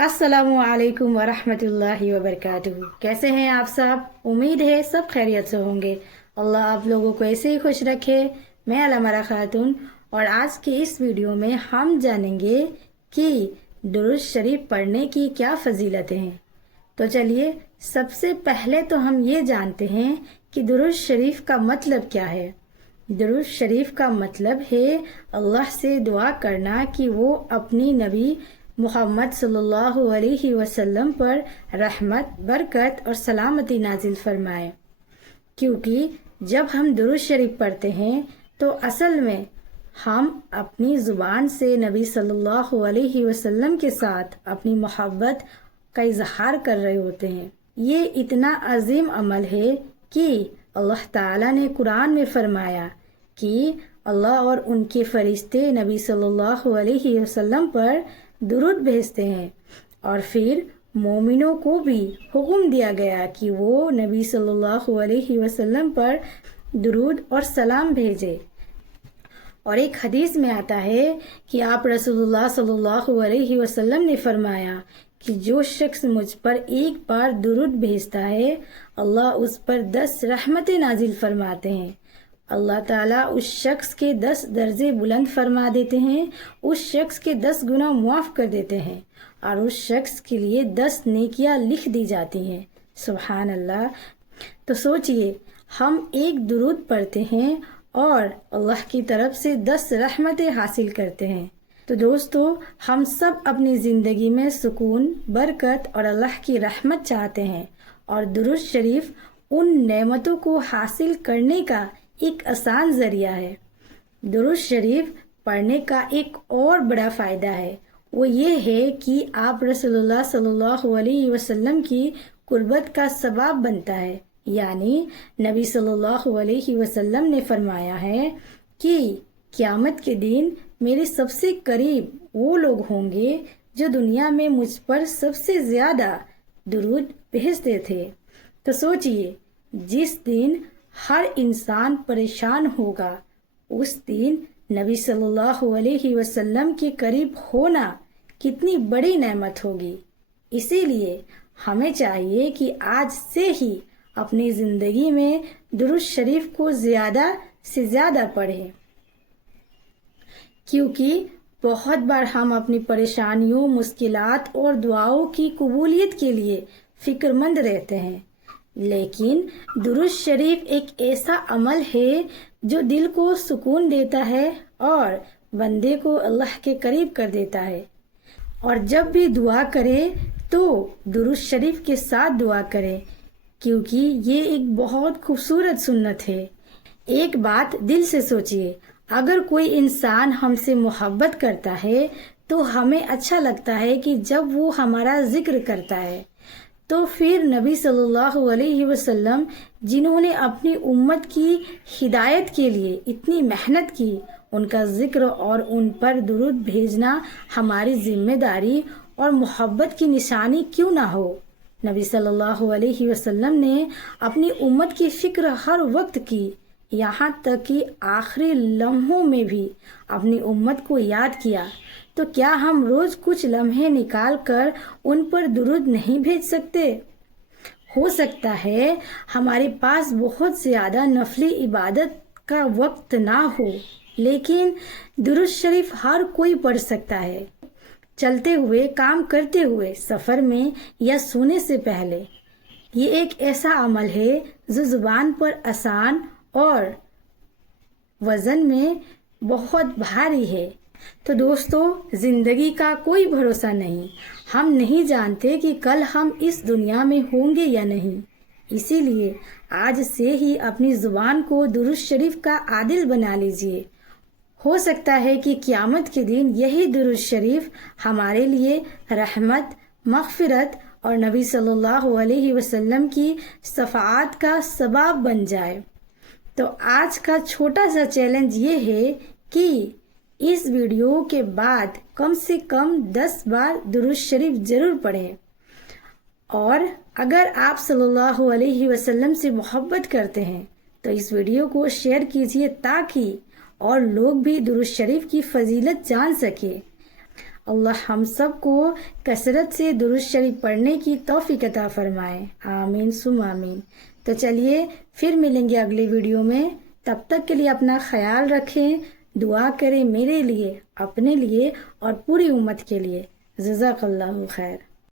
अस्सलामुअलैकुम वरहमतुल्लाहि वबरकातुहू। कैसे हैं आप सब? उम्मीद है सब खैरियत से होंगे। अल्लाह आप लोगों को ऐसे ही खुश रखे। मैं अलमरा खातून और आज की इस वीडियो में हम जानेंगे कि दुरूद शरीफ पढ़ने की क्या फजीलतें हैं। तो चलिए सबसे पहले तो हम ये जानते हैं कि दुरूद शरीफ का मतलब क्या है। दुरूद शरीफ का मतलब है अल्लाह से दुआ करना कि वो अपनी नबी मोहम्मद सल्लल्लाहु अलैहि वसल्लम पर रहमत, बरकत और सलामती नाजिल फरमाए। क्योंकि जब हम दुरूद शरीफ पढ़ते हैं तो असल में हम अपनी ज़ुबान से नबी सल्लल्लाहु अलैहि वसल्लम के साथ अपनी मोहब्बत का इजहार कर रहे होते हैं। ये इतना अजीम अमल है कि अल्लाह ताला ने कुरान में फरमाया कि अल्लाह और उनके फरिश्ते नबी सल्लल्लाहु अलैहि वसल्लम पर दुरूद भेजते हैं और फिर मोमिनों को भी हुक्म दिया गया कि वो नबी सल्लल्लाहु अलैहि वसल्लम पर दुरूद और सलाम भेजे। और एक हदीस में आता है कि आप रसूलुल्लाह सल्लल्लाहु अलैहि वसल्लम ने फरमाया कि जो शख्स मुझ पर एक बार दुरूद भेजता है अल्लाह उस पर 10 रहमतें नाजिल फरमाते हैं। अल्लाह ताला उस शख्स के 10 दर्जे बुलंद फरमा देते हैं, उस शख्स के 10 गुनाह मुआफ कर देते हैं और उस शख्स के लिए 10 नेकियां लिख दी जाती हैं। सुभान अल्लाह। तो सोचिए हम एक दुरूद पढ़ते हैं और अल्लाह की तरफ से 10 रहमतें हासिल करते हैं। तो दोस्तों हम सब अपनी ज़िंदगी में सुकून, बरकत और अल्लाह की रहमत चाहते हैं और दुरूद शरीफ उन नेमतों को हासिल करने का एक आसान जरिया है। दुरूद शरीफ पढ़ने का एक और बड़ा फ़ायदा है, वो ये है कि आप रसूलुल्लाह सल्लल्लाहु अलैहि वसल्लम की कुर्बत का सवाब बनता है। यानी नबी सल्लल्लाहु अलैहि वसल्लम ने फरमाया है कि क़यामत के दिन मेरे सबसे करीब वो लोग होंगे जो दुनिया में मुझ पर सबसे ज़्यादा दुरूद भेजते थे। तो सोचिए जिस दिन हर इंसान परेशान होगा उस दिन नबी सल्लल्लाहु अलैहि वसल्लम के करीब होना कितनी बड़ी नेमत होगी। इसीलिए हमें चाहिए कि आज से ही अपनी ज़िंदगी में दुरूद शरीफ को ज़्यादा से ज़्यादा पढ़ें, क्योंकि बहुत बार हम अपनी परेशानियों, मुश्किलात और दुआओं की कबूलियत के लिए फ़िक्रमंद रहते हैं। लेकिन दुरूद शरीफ एक ऐसा अमल है जो दिल को सुकून देता है और बंदे को अल्लाह के करीब कर देता है। और जब भी दुआ करें तो दुरूद शरीफ के साथ दुआ करें, क्योंकि ये एक बहुत खूबसूरत सुन्नत है। एक बात दिल से सोचिए, अगर कोई इंसान हमसे मोहब्बत करता है तो हमें अच्छा लगता है कि जब वो हमारा जिक्र करता है। तो फिर नबी सल्लल्लाहु अलैहि वसल्लम जिन्होंने अपनी उम्मत की हिदायत के लिए इतनी मेहनत की, उनका जिक्र और उन पर दुरूद भेजना हमारी जिम्मेदारी और मोहब्बत की निशानी क्यों ना हो। नबी सल्लल्लाहु अलैहि वसल्लम ने अपनी उम्मत की फिक्र हर वक्त की, यहाँ तक कि आखिरी लम्हों में भी अपनी उम्मत को याद किया। तो क्या हम रोज कुछ लम्हे निकाल कर उन पर दुरूद नहीं भेज सकते? हो सकता है हमारे पास बहुत ज़्यादा नफली इबादत का वक्त ना हो, लेकिन दुरूद शरीफ हर कोई पढ़ सकता है, चलते हुए, काम करते हुए, सफ़र में या सोने से पहले। ये एक ऐसा अमल है जो ज़ुबान पर आसान और वज़न में बहुत भारी है। तो दोस्तों ज़िंदगी का कोई भरोसा नहीं, हम नहीं जानते कि कल हम इस दुनिया में होंगे या नहीं। इसीलिए आज से ही अपनी ज़ुबान को दुरूद शरीफ का आदिल बना लीजिए। हो सकता है कि क़यामत के दिन यही दुरूद शरीफ हमारे लिए रहमत, मग़फ़िरत और नबी सल्लल्लाहु अलैहि वसल्लम की शफ़ाअत का सबब बन जाए। तो आज का छोटा सा चैलेंज ये है कि इस वीडियो के बाद कम से कम 10 बार दुरूद शरीफ ज़रूर पढ़ें। और अगर आप सल्लल्लाहु अलैहि वसल्लम से मोहब्बत करते हैं तो इस वीडियो को शेयर कीजिए ताकि और लोग भी दुरूद शरीफ की फजीलत जान सके। اللہ ہم سب کو کثرت سے درود شریف پڑھنے کی توفیق عطا فرمائے، آمین ثم آمین۔ تو چلیے پھر ملیں گے اگلی ویڈیو میں، تب تک کے لیے اپنا خیال رکھیں، دعا کریں میرے لیے، اپنے لیے اور پوری امت کے لیے۔ جزاک اللہ خیر۔